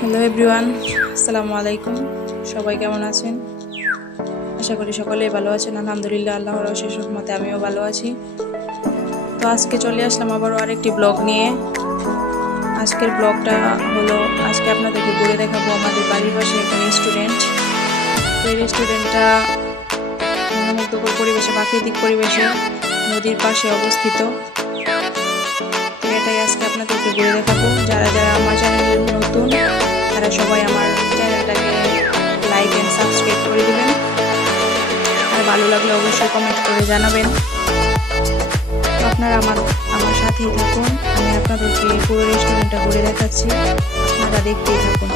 Hello everyone, আসসালামু আলাইকুম। সবাই কেমন আছেন? আশা করি সকলেই ভালো আছেন। আলহামদুলিল্লাহ, আল্লাহর অশেষ রহমতে আমিও ভালো আছি। তো আজকে চলে আসলাম আবারও আরেকটি ব্লগ নিয়ে। আজকের ব্লগটা হলো, আজকে আপনাদেরকে ঘুরে দেখাবো আমাদের বাড়ির পাশে একটা রেস্টুরেন্ট। তো এই রেস্টুরেন্টটা মনোমুগ্ধকর পরিবেশে, প্রাকৃতিক পরিবেশে, নদীর পাশে অবস্থিত। তো এটাই আজকে আপনাদেরকে ঘুরে দেখাবো। যারা যারা আমার চ্যানেলে নতুন তারা সবাই আমার চ্যানেলটাকে লাইক এন্ড সাবস্ক্রাইব করে দেবেন, আর ভালো লাগলে অবশ্যই কমেন্ট করে জানাবেন। তো আপনারা আমার সাথেই থাকুন, আমি আপনাদেরকে পুরো রেস্টুরেন্টটা ঘুরে দেখাচ্ছি, আপনারা দেখতেই থাকুন।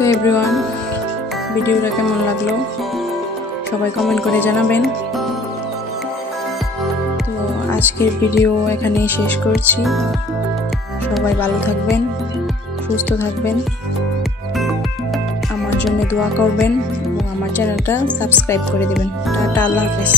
তো এভরিওয়ান, ভিডিওটা কেমন লাগলো সবাই কমেন্ট করে জানাবেন। তো আজকের ভিডিও এখানেই শেষ করছি। সবাই ভালো থাকবেন, সুস্থ থাকবেন, আমার জন্য দোয়া করবেন এবং আমার চ্যানেলটা সাবস্ক্রাইব করে দেবেন। টাটা, আল্লাহ হাফেজ।